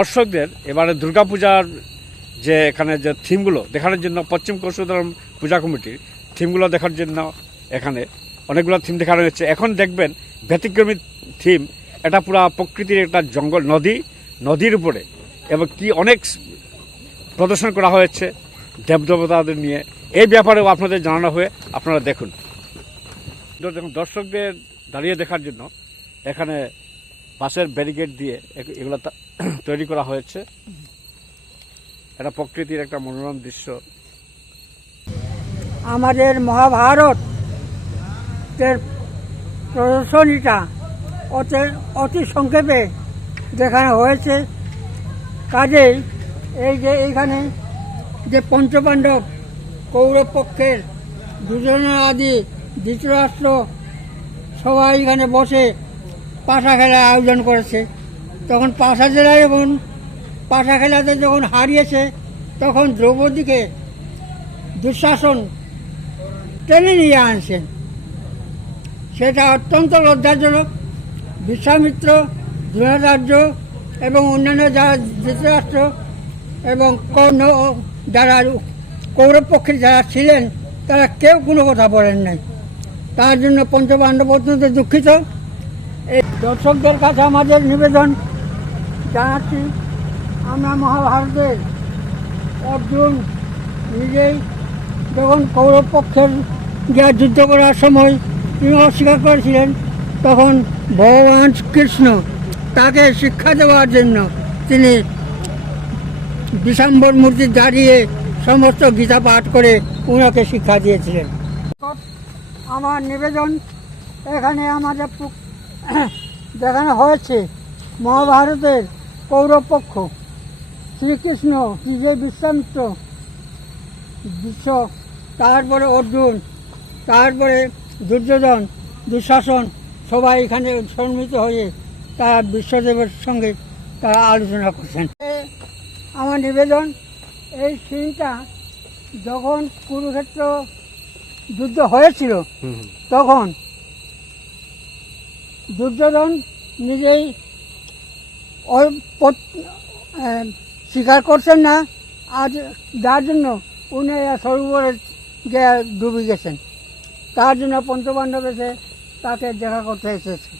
দর্শকদের এবারে দুর্গাপূজার যে এখানে যে থিমগুলো দেখানোর জন্য পশ্চিম কৌশলধারম পূজা কমিটির থিমগুলো দেখার জন্য এখানে অনেকগুলো থিম দেখানো হয়েছে। এখন দেখবেন ব্যতিক্রমী থিম এটা পুরা প্রকৃতির একটা জঙ্গল নদী নদীর উপরে এবং কি অনেক প্রদর্শন করা হয়েছে দেবদেবতাদের নিয়ে। এই ব্যাপারেও আপনাদের জানানো হয়ে আপনারা দেখুন। দেখুন, দর্শকদের দাঁড়িয়ে দেখার জন্য এখানে বাসের ব্যারিকেড দিয়ে এগুলো তৈরি করা হয়েছে। এটা প্রকৃতির একটা মনোরম দৃশ্য। আমাদের মহাভারতের প্রদর্শনীটা অতি অতি সংক্ষেপে দেখানো হয়েছে। কাজেই এই যে এইখানে যে পঞ্চপাণ্ডব কৌরব পক্ষের দুজনের আদি ধৃতরাষ্ট্র সবাই এখানে বসে পাশা খেলার আয়োজন করেছে। তখন পাশা জেলায় এবং পাশা খেলাতে যখন হারিয়েছে, তখন দ্রৌপদীকে দুঃশাসন টেনে নিয়ে আনছেন। সেটা অত্যন্ত লজ্জাজনক। বিশ্বামিত্র, দ্রোণাচার্য এবং অন্যান্য যারা ধৃতরাষ্ট্র এবং কর্ণ যারা কৌরব পক্ষের যারা ছিলেন, তারা কেউ কোনো কথা বলেন নাই। তার জন্য পঞ্চপাণ্ডব অত্যন্ত দুঃখিত। এই দর্শকদের কাছে আমাদের নিবেদন জানাচ্ছি, আমরা মহাভারতের অর্জুন নিজেই যখন কৌরব পক্ষের যা যুদ্ধ করার সময় তিনি অস্বীকার করেছিলেন, তখন ভগবান কৃষ্ণ তাকে শিক্ষা দেওয়ার জন্য তিনি বিশাম্বর মূর্তি দাঁড়িয়ে সমস্ত গীতা পাঠ করে ওনাকে শিক্ষা দিয়েছিলেন। আমার নিবেদন এখানে আমাদের দেখানো হয়েছে মহাভারতের কৌরব পক্ষ শ্রীকৃষ্ণ বিজয় বিশ্বামিত্র বিশ্ব তারপরে অর্জুন তারপরে দুর্যোধন দুঃশাসন সবাই এখানে সম্মিলিত হয়ে তারা বিশ্বদেবের সঙ্গে তারা আলোচনা করছেন। আমার নিবেদন এই সিনটা যখন কুরুক্ষেত্র যুদ্ধ হয়েছিল তখন দুর্যোধন নিজেই স্বীকার করছেন না। আজ যার জন্য উনি সরোবরে গিয়ে ডুবে গেছেন। তার জন্য পঞ্চপাণ্ডব এসে তাকে দেখা করতে এসেছে।